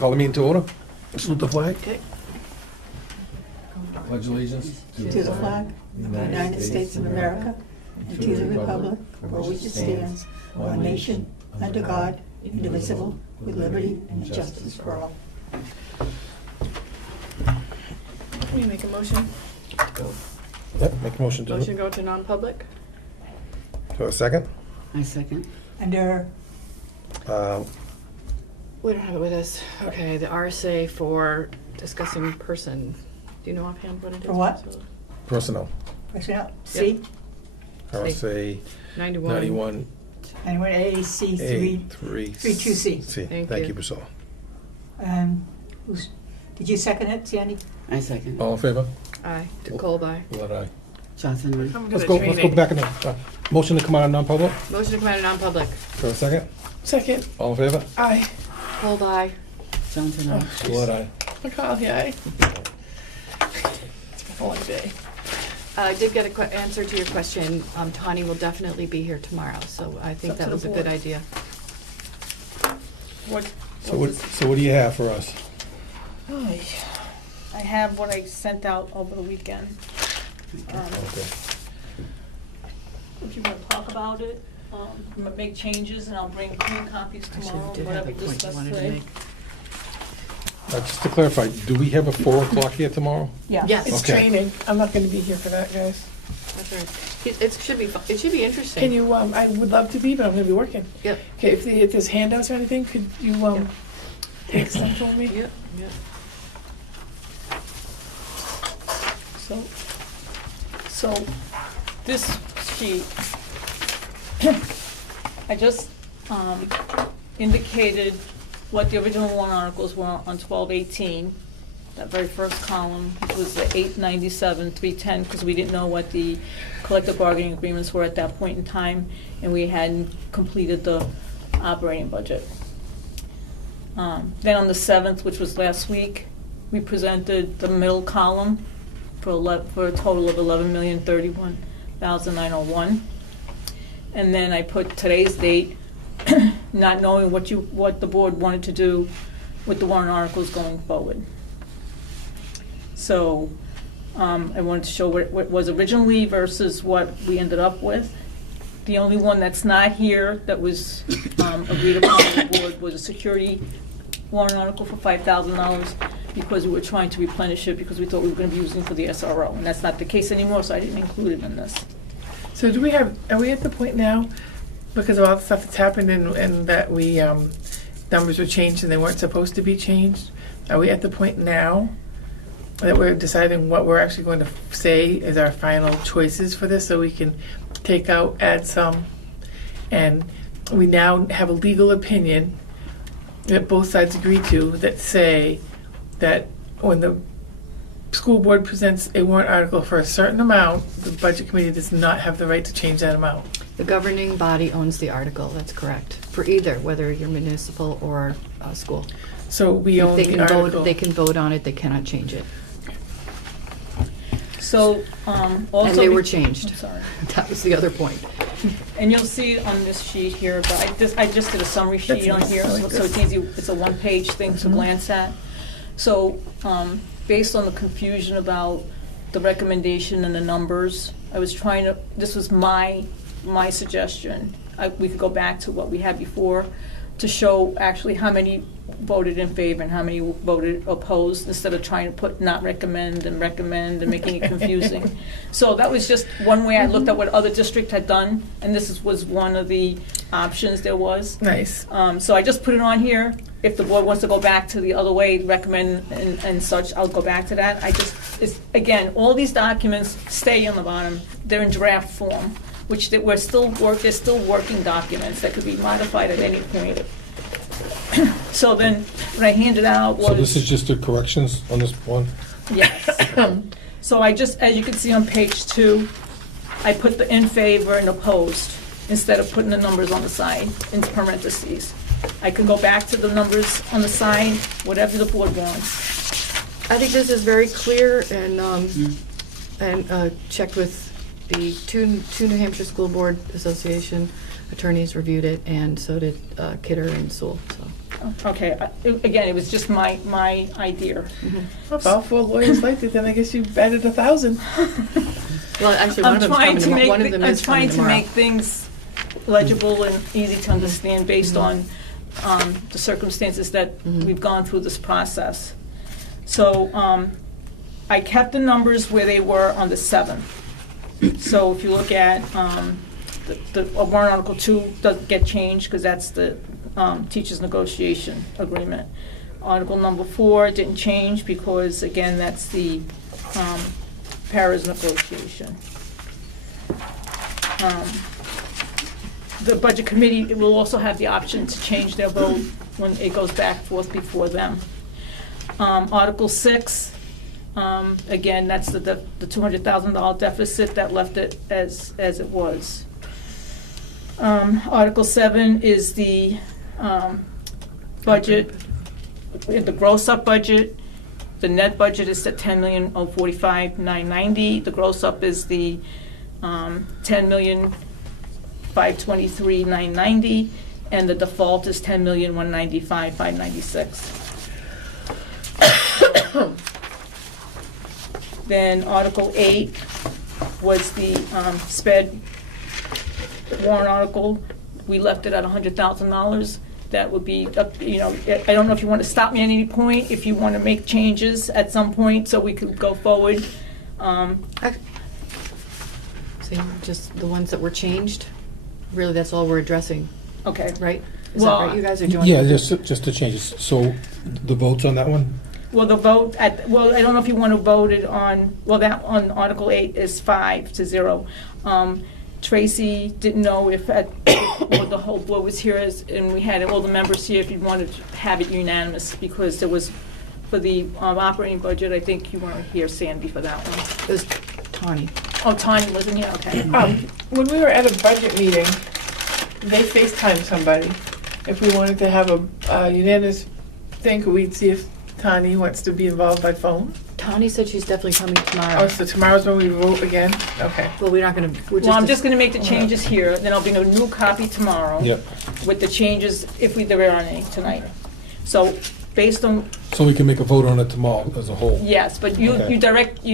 Call the meeting to order. Salute the flag. Okay. Pledge allegiance To the flag of the United States of America and to the republic for which it stands, one nation, under God, indivisible, with liberty and justice for all. Can you make a motion? Yep, make a motion to Motion go to non-public? to a second. I second. Under, We don't have it with us. Okay, the RSA for discussing person. Do you know offhand what it is? For what? Personnel. personnel, C, RSA 91. 91 anyone, A, C, 3, 32C. C. Thank Thank you. you, Priscilla. Did you second it, Sandy? I second. All in favor? Aye. Nicole, aye. Let aye. Johnson, aye. Let's go back in the, motion to come out of non-public. Motion to come out of non-public. For a second. Second. All in favor? Aye. Nicole, aye. Johnson, aye. Let aye. McCarthy, aye. It's been a long day. I did get an answer to your question. Tawny will definitely be here tomorrow, so I think It's up that to was the a good board. idea. So what do you have for us? I have what I sent out over the weekend. Okay. If you want to talk about it, make changes, and I'll bring 3 copies Actually, tomorrow, we did have whatever a point you discussed wanted to today. make. Just to clarify, do we have a 4 o'clock here tomorrow? Yeah. Yes. It's Okay. training. I'm not going to be here for that, guys. That's right. It should be, it should be interesting. Can you, I would love to be, but I'm going to be working. Yep. Okay, if there's handouts or anything, could you, Yep. take some for me? Yep, yep. So this sheet, I just indicated what the original warrant articles were on 12/18. That very first column, which was the 897, 310, because we didn't know what the collective bargaining agreements were at that point in time, and we hadn't completed the operating budget. Then on the 7th, which was last week, we presented the middle column for a total of $11,031,901. And then I put today's date, not knowing what the board wanted to do with the warrant articles going forward. So I wanted to show what it was originally versus what we ended up with. The only one that's not here that was agreed upon by the board was a security warrant article for $5,000 because we were trying to replenish it because we thought we were going to be using it for the SRO. And that's not the case anymore, so I didn't include it in this. So are we at the point now, because of all the stuff that's happened and that numbers were changed and they weren't supposed to be changed, are we at the point now that we're deciding what we're actually going to say is our final choices for this, so we can take out, add some, and we now have a legal opinion that both sides agree to that say that when the school board presents a warrant article for a certain amount, the budget committee does not have the right to change that amount. The governing body owns the article, that's correct, for either, whether you're municipal or school. So we own They the can article. vote, they can vote on it, they cannot change it. So also. And they were changed. I'm sorry. That was the other point. And you'll see it on this sheet here, but I just did a summary sheet on That's here, nice. I like so it's easy, it's a one-page thing to glance at. So, based on the confusion about the recommendation and the numbers, I was trying to, this was my suggestion. We could go back to what we had before to show actually how many voted in favor and how many voted opposed, instead of trying to put not recommend and making it confusing. So that was just one way I looked at what other district had done, and this was one of the options there was. Nice. So I just put it on here. If the board wants to go back to the other way, recommend and such, I'll go back to that. Again, all these documents stay on the bottom. They're in draft form, which they're still working documents that could be modified at any point. So then, when I handed out was... So this is just the corrections on this one? Yes. So I just, as you can see on page 2, I put the in favor and opposed instead of putting the numbers on the side in parentheses. I can go back to the numbers on the side, whatever the board wants. I think this is very clear and checked with the two New Hampshire School Board Association attorneys reviewed it, and so did Kidder and Sewell, so. Okay, again, it was just my idea. If all 4 lawyers liked it, then I guess you added 1,000. Well, actually, one of them's coming tomorrow. One of them I'm is coming trying to tomorrow. make things legible and easy to understand based on the circumstances that we've gone through this process. So I kept the numbers where they were on the 7th. So if you look at the warrant article 2 doesn't get changed because that's the teachers negotiation agreement. Article number 4 didn't change because again that's the paras negotiation. The budget committee will also have the option to change their vote when it goes back forth before them. Article 6, again, that's the $200,000 deficit that left it as it was. Article 7 is the budget, the gross up budget. The net budget is at $10,045,990. The gross up is the $10,523,990, and the default is $10,195,596. Then Article 8 was the sped warrant article. We left it at $100,000. That would be, I don't know if you want to stop me at any point, if you want to make changes at some point so we could go forward. See, just the ones that were changed, really, that's all we're addressing, Okay. right? Is Well, that right, you guys are doing? Yeah, just the changes. So the votes on that one? Well, the vote I don't know if you want to vote it on, that on Article 8 is 5-0. Tracy didn't know if the whole board was here and we had all the members here, if you wanted to have it unanimous, because there was, for the operating budget, I think you weren't here, Sandy, for that one. It was Tawny. Oh, Tanya wasn't here, okay. When we were at a budget meeting, they FaceTimed somebody. If we wanted to have a unanimous thing, could we see if Tani wants to be involved by phone? Tawny said she's definitely coming Oh, tomorrow. so tomorrow's when we vote again? Okay. Well, we're not gonna, Well, I'm just gonna make the changes here, then I'll bring a new copy tomorrow. Yep. With the changes, if there are any tonight. So, based on, So we can make a vote on it tomorrow as a whole? yes, but Okay. you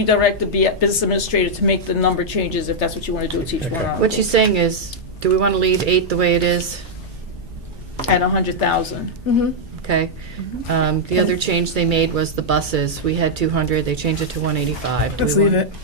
direct the business administrator to make the number changes if that's what you wanna do with each one Okay. article. What she's saying is, do we want to leave 8 the way it is? At 100,000. Mm-hmm. Okay. The other change they made was the buses. We had 200, they changed it to 185. Do Let's we leave want- it. Okay.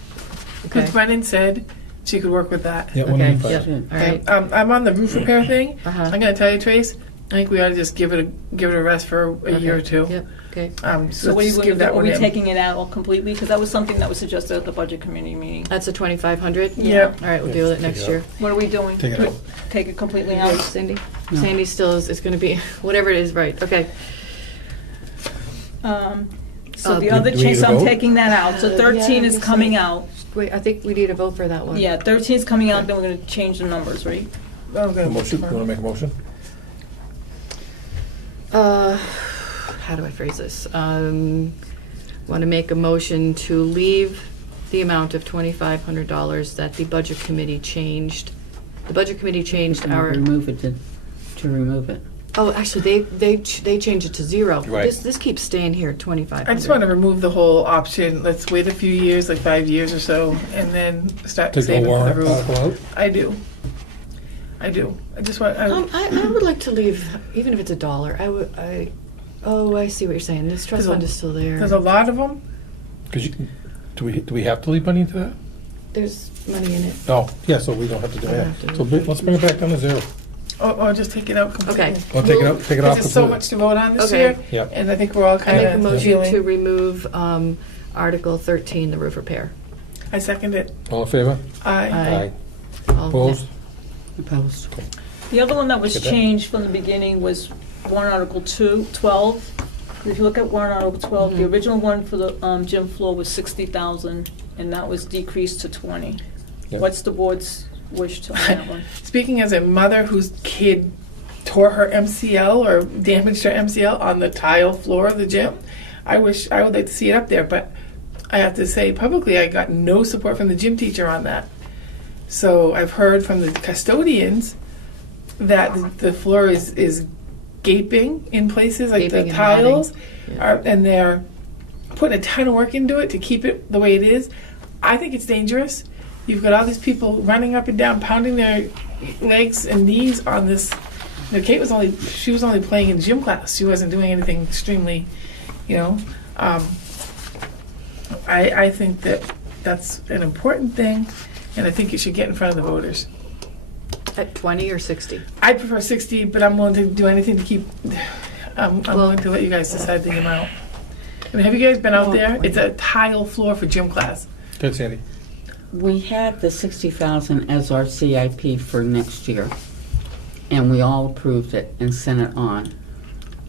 Because Brennan said she could work with that. Yeah, Okay, 185. yep, Good. all right. I'm on the roof repair thing. Uh-huh. I'm gonna tell you, Trace, I think we ought to just give it a rest for a year or two. Yep, okay. So what are you let's just gonna give do? that Are one we in. taking it out all completely? Because that was something that was suggested at the budget committee meeting. That's a 2,500? Yep. All right, we'll Yeah, deal with it take next it out. year. What are we doing? Take it out. Take it completely Right, out? Cindy? No. Sandy still is going to be, whatever it is, right, okay. So the Do other we need change, a so I'm vote? taking that out. So Yeah, 13 I is guess coming so. out. Wait, I think we need a vote for that one. Yeah, 13 is coming out, then we're gonna change the numbers, right? Oh, I'm gonna A motion, you tomorrow. wanna make a motion? How do I phrase this? Want to make a motion to leave the amount of $2,500 that the budget committee changed. The budget committee changed our, Remove it to remove it. oh, actually, they changed it to 0. Right. This keeps staying here at 2,500. I just want to remove the whole option. Let's wait a few years, like 5 years or so, and then start Take the saving for the warrant roof. article out? I do. I just want. I would like to leave, even if it's $1. I see what you're saying. This trust There's a- fund is still there. There's a lot of them. Because do we have to leave money into that? There's money in it. Oh, yeah, so we don't have to do We don't that. have to. So let's bring it back down to 0. Or just take it out completely. Okay. Or take it out, take it off There's so completely. much to vote on this Okay. year, Yeah. and I think we're all I kind make a of motion feeling. to remove Article 13, the roof repair. I second it. All in favor? Aye. All- Opposed? Opposed. The other one that was Get that? changed from the beginning was warrant article 12. If you look at warrant article 12, the Mhm. original one for the gym floor was 60,000, and that was decreased to 20. Yeah. What's the board's wish to on that one? Speaking as a mother whose kid tore her MCL or damaged her MCL on the tile floor of the gym, I would like to see it up there, but I have to say publicly I got no support from the gym teacher on that. So I've heard from the custodians that the floor is gaping in places, like Gaping the and tiles, rotting. Yeah. and they're putting a ton of work into it to keep it the way it is. I think it's dangerous. You've got all these people running up and down, pounding their legs and knees on this. You know, Kate was only playing in gym class. She wasn't doing anything extremely, you know. I think that's an important thing, and I think it should get in front of the voters. At 20 or 60? I prefer 60, but I'm willing to do anything to keep. I'm willing to let you guys decide the amount. I mean, have you guys been out there? It's a tile floor for gym class. Good, Sandy. We had the 60,000 as our CIP for next year, and we all approved it and sent it on.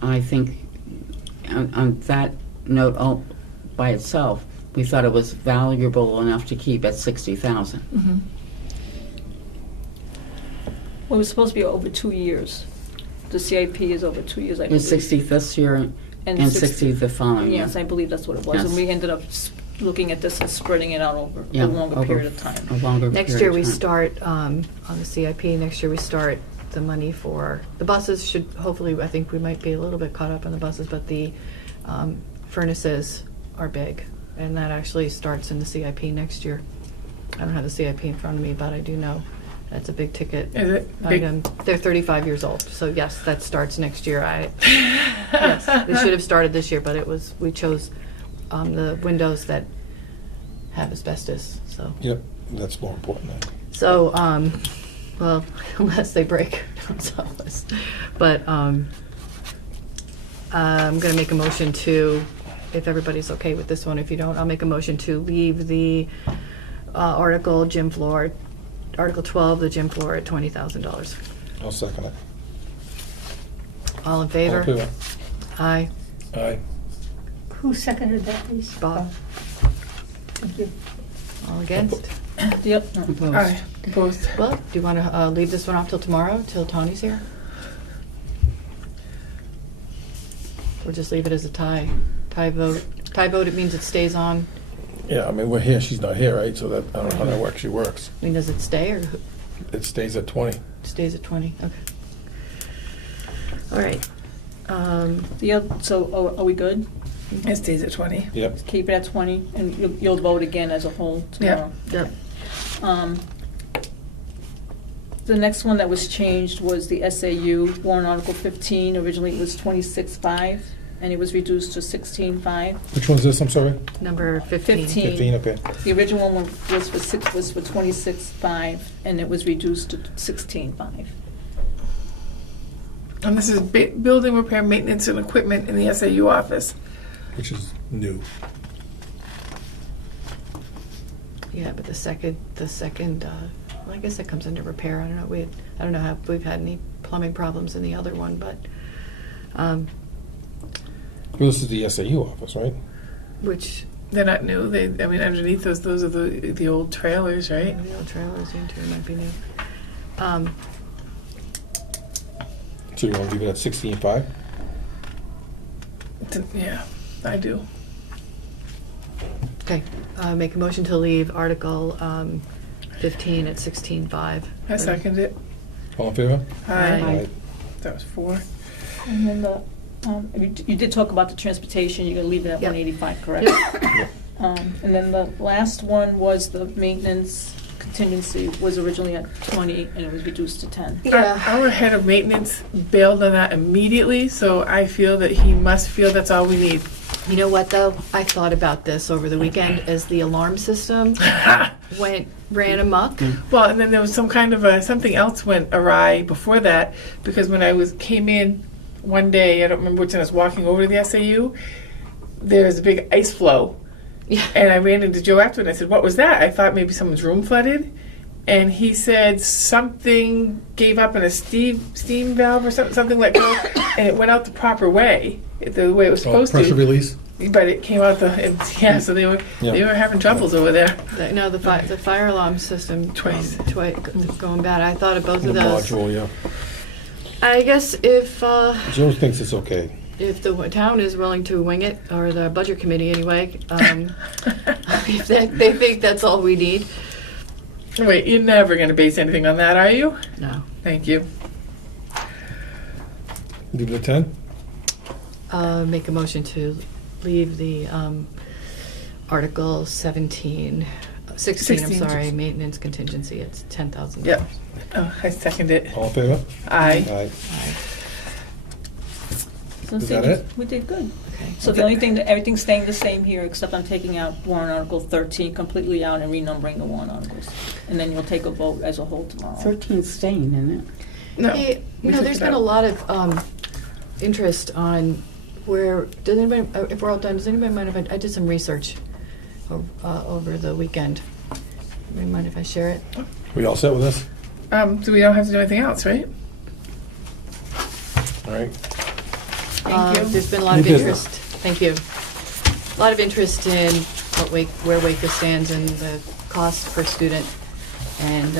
I think on that note all by itself, we thought it was valuable enough to keep at 60,000. Mm-hmm. Well, it was supposed to be over 2 years. The CIP is over 2 years, I It believe. was 60 this year and 60 the following year. Yes, I believe that's what it was. Yes. And we ended up looking at this and spreading it out over Yeah, a longer over period of time. A longer Next period year of we time. start, on the CIP, next year we start the money for, the buses should, hopefully, I think we might be a little bit caught up on the buses, but the furnaces are big, and that actually starts in the CIP next year. I don't have the CIP in front of me, but I do know that's a big ticket Is it big? item. They're 35 years old, so yes, that starts next year. Yes, it should have started this year, but we chose the windows that have asbestos, so. Yep, that's more important then. So, well, unless they break, don't sell us. But I'm going to make a motion to, if everybody's okay with this one, if you don't, I'll make a motion to leave the Article 12, the gym floor at $20,000. I'll second it. All in All favor? in favor? Aye. Aye. Who seconded that, please? Bob? Thank you. All against? Yep. Opposed. Aye, opposed. Well, do you want to leave this one off till tomorrow, till Tony's here? Or just leave it as a tie vote? Tie vote, it means it stays on. Yeah, I mean, we're here, she's not here, right? So that, I don't know how that works, she works. I mean, does it stay or It stays at 20. stays at 20? Okay. All right. So are we good? It stays at 20. Yep. Keep it at 20, and you'll vote again as a whole tomorrow. Yep. The next one that was changed was the SAU warrant Article 15. Originally it was 26.5, and it was reduced to 16.5. Which one's this, I'm sorry? Number 15. 15. 15, okay. The original one was for 26.5, and it was reduced to 16.5. And this is building repair, maintenance, and equipment in the SAU office. Which is new. Yeah, but the second, well, I guess that comes under repair. I don't know. I don't know if we've had any plumbing problems in the other one, but Well, this is the SAU office, right? which They're not new. I mean, underneath those are the old trailers, right? the old trailers into might be new. So you want to leave it at 16.5? Yeah, I do. Okay, make a motion to leave Article 15 at 16.5. I second it. All in favor? Aye. Aye. That was 4. And then you did talk about the transportation. You're going to leave it at Yep. 185, correct? Yep. And then the last one was the maintenance contingency was originally at 20, and it was reduced to 10. Yeah. Our head of maintenance bailed on that immediately, so I feel that he must feel that's all we need. You know what, though? I thought about this over the weekend as the alarm system ran amok. Well, and then there was some kind of something else went awry before that, because when I came in one day, I don't remember which time, I was walking over to the SAU, there was a big ice flow. Yeah. And I ran into Joe after and I said, "What was that?" I thought maybe someone's room flooded. And he said something gave up in a steam valve or something let go, and it went out the proper way, the way it was supposed Pressure to. release? But it came out so they were having troubles over there. No, the fire alarm system Twice. Going bad. I thought of both The of those. module, yeah. I guess if Joe thinks it's okay. the town is willing to wing it, or the budget committee anyway, if they think that's all we need. Wait, you're never going to base anything on that, are you? No. Thank you. Leave it at 10? Make a motion to leave the Article 16, 16. maintenance contingency, it's $10,000. Yep. Oh, I second it. All in favor? Aye. Aye. So Is see, that it? We did good. Okay. So the only thing, everything's staying the same here, except I'm taking out warrant article 13 completely out and renumbering the warrant articles. And then you'll take a vote as a whole tomorrow. 13 staying, isn't it? No. Hey, we you know, took there's it been a out. lot of interest on where, does anybody, if we're all done, does anybody mind if I did some research over the weekend? Anybody mind if I share it? We all set with this? So we don't have to do anything else, right? All right. Thank you. There's been a lot of New interest, thank you. A lot of interest in where Wakefield stands and the cost per student. And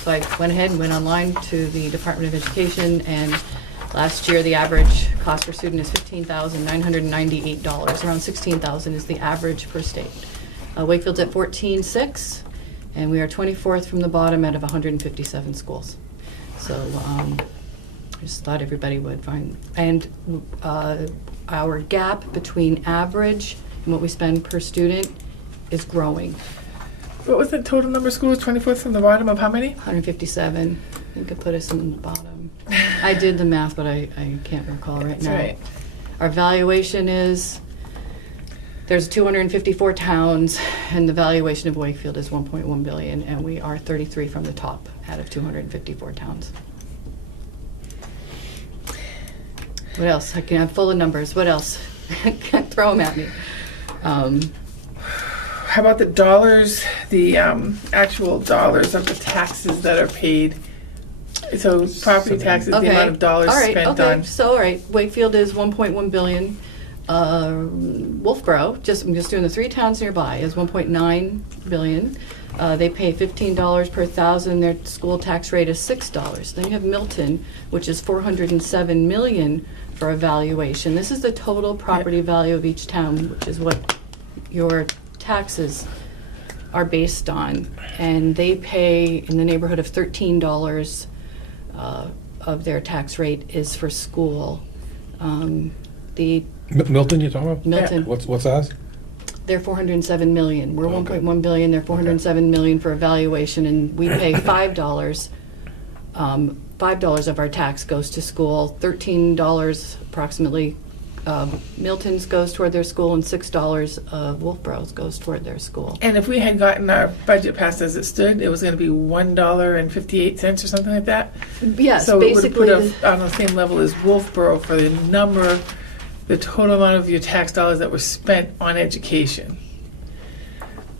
so I went ahead and went online to the Department of Education, and last year the average cost per student is $15,998. Around $16,000 is the average per state. Wakefield's at 14.6, and we are 24th from the bottom out of 157 schools. So I just thought everybody would find, and our gap between average and what we spend per student is growing. What was the total number of schools? 24th from the bottom of how many? 157. You could put us in the bottom. I did the math, but I can't recall right That's now. right. Our valuation is, there's 254 towns, and the valuation of Wakefield is 1.1 billion, and we are 33 from the top out of 254 towns. What else? I'm full of numbers. What else? Throw them at me. How about the dollars, the actual dollars of the taxes that are paid? So property taxes, the amount of dollars spent on. So, all right, Wakefield is 1.1 billion. Wolfboro, I'm just doing the three towns nearby, is 1.9 billion. They pay $15 per thousand. Their school tax rate is $6. Then you have Milton, which is 407 million for a valuation. This is the total property value of each town, which is what your taxes are based on. And they pay in the neighborhood of $13 of their tax rate is for school. The Milton, you're talking about? Milton, What's ours? they're 407 million. We're Okay. 1.1 billion. They're 407 million for evaluation, and we pay $5. $5 of our tax goes to school. $13 approximately Milton's goes toward their school, and $6 of Wolfboro's goes toward their school. And if we had gotten our budget passed as it stood, it was going to be $1.58 or something like that. Yes, So it would have basically. put us on the same level as Wolfboro for the number, the total amount of your tax dollars that were spent on education.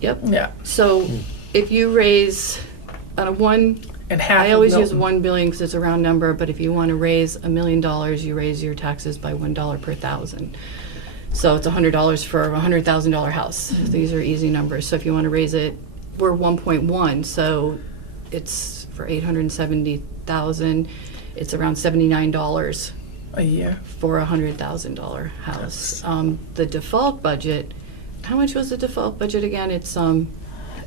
Yep. Yeah, So if you raise on a one, and half. I of always use Milton. 1 billion because it's a round number, but if you want to raise $1 million, you raise your taxes by $1 per thousand. So it's $100 for a $100,000 house. These are easy numbers. So if you want to raise it, we're 1.1, so it's for 870,000. It's around $79 A year. for a $100,000 house. The default budget, how much was the default budget again? It's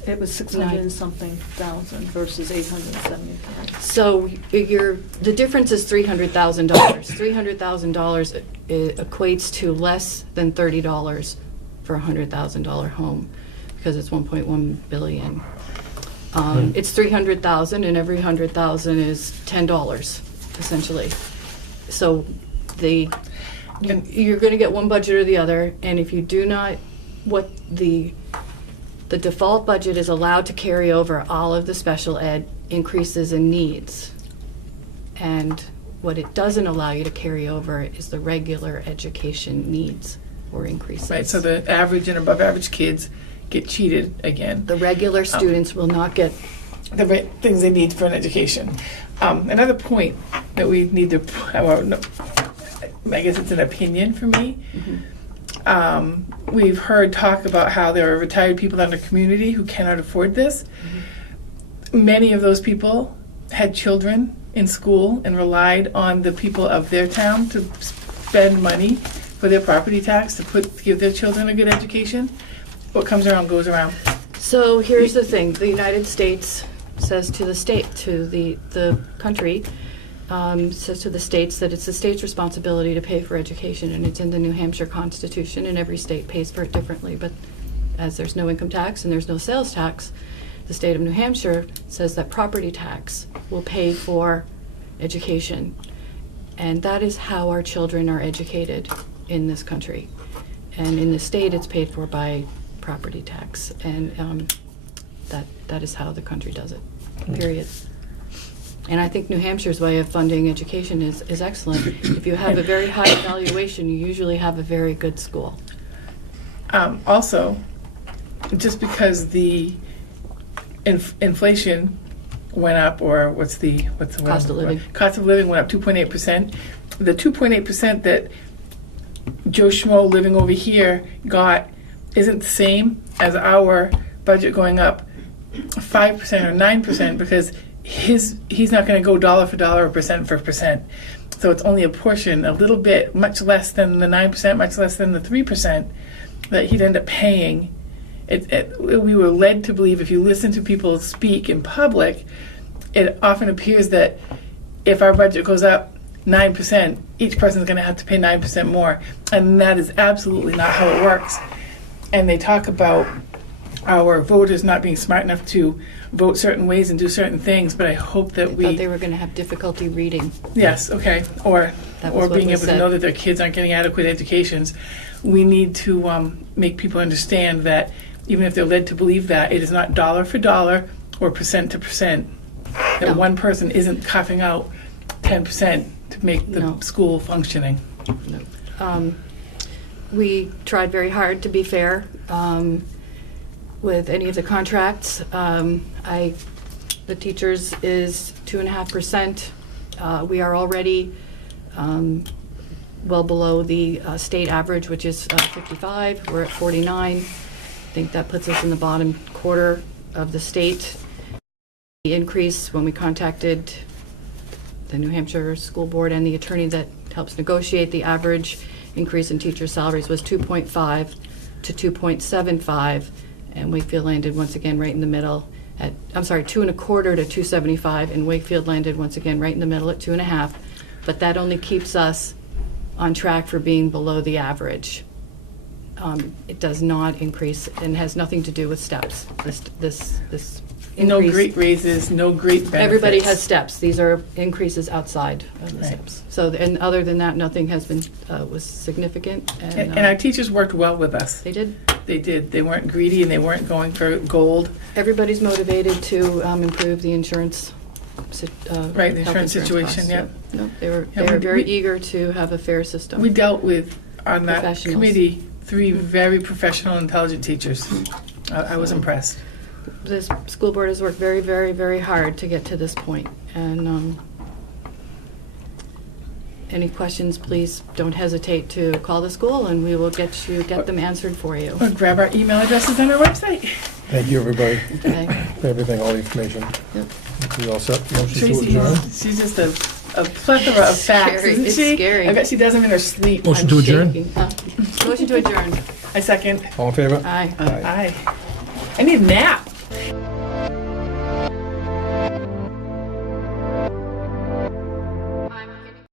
It was 600 and something thousand versus 870. so the difference is $300,000. $300,000 equates to less than $30 for a $100,000 home because it's 1.1 billion. It's 300,000, and every 100,000 is $10 essentially. So you're going to get one budget or the other, and if you do not, what the default budget is allowed to carry over all of the special ed increases in needs. And what it doesn't allow you to carry over is the regular education needs or increases. Right, so the average and above average kids get cheated again. The regular students will not get, The right things they need for an education. Another point that we need to, well, no, I guess it's an opinion for me. We've heard talk about how there are retired people in our community who cannot afford this. Many of those people had children in school and relied on the people of their town to spend money for their property tax to give their children a good education. What comes around goes around. so here's the thing, the United States says to the state, to the country, says to the states that it's the state's responsibility to pay for education, and it's in the New Hampshire Constitution, and every state pays for it differently. But as there's no income tax and there's no sales tax, the state of New Hampshire says that property tax will pay for education. And that is how our children are educated in this country. And in the state, it's paid for by property tax. And that is how the country does it, period. And I think New Hampshire's way of funding education is excellent. If you have a very high evaluation, you usually have a very good school. Also, just because the inflation went up, or what's the Cost of living. Cost of living went up 2.8%. The 2.8% that Joe Schmo living over here got isn't the same as our budget going up 5% or 9%, because he's not going to go dollar for dollar or percent for percent. So it's only a portion, a little bit, much less than the 9%, much less than the 3% that he'd end up paying. We were led to believe, if you listen to people speak in public, it often appears that if our budget goes up 9%, each person's going to have to pay 9% more. And that is absolutely not how it works. And they talk about our voters not being smart enough to vote certain ways and do certain things, but I hope that I thought they were going to have difficulty reading. Yes, okay. Or That was what being was able to said. know that their kids aren't getting adequate educations. We need to make people understand that even if they're led to believe that, it is not dollar for dollar or percent to percent. That No. one person isn't coughing out 10% to make the No. school functioning. We tried very hard to be fair with any of the contracts. The teachers is 2.5%. We are already well below the state average, which is 55. We're at 49. I think that puts us in the bottom quarter of the state. The increase, when we contacted the New Hampshire School Board and the attorney that helps negotiate, the average increase in teacher salaries was 2.5 to 2.75, and Wakefield landed once again right in the middle at, 2.25 to 2.75, and Wakefield landed once again right in the middle at 2.5. But that only keeps us on track for being below the average. It does not increase and has nothing to do with steps. This No increase. great raises, no great benefits. Everybody has steps. These are increases outside of the Right. steps. So, and other than that, nothing has been, was significant. And our teachers worked well with us. They did. They did. They weren't greedy and they weren't going for gold. Everybody's motivated to improve the insurance. Right, the health insurance situation, costs. yeah. No, they were Yeah, very eager to have a fair system. We dealt with, on that Professionals. committee, 3 very professional, intelligent teachers. I was impressed. This school board has worked very, very, very hard to get to this point. And any questions, please don't hesitate to call the school, and we will get them answered for you. Or grab our email addresses on our website. Thank you, everybody, Okay? for everything, all the information. Yep. We all set? Motion to Tracy, adjourn? she's just a plethora of facts, Scary. isn't It's she? scary. I bet she does them in her sleep. Motion I'm to adjourn? shaking. Motion to adjourn. I second. Uh, All in favor? Aye. Aye. I need a nap.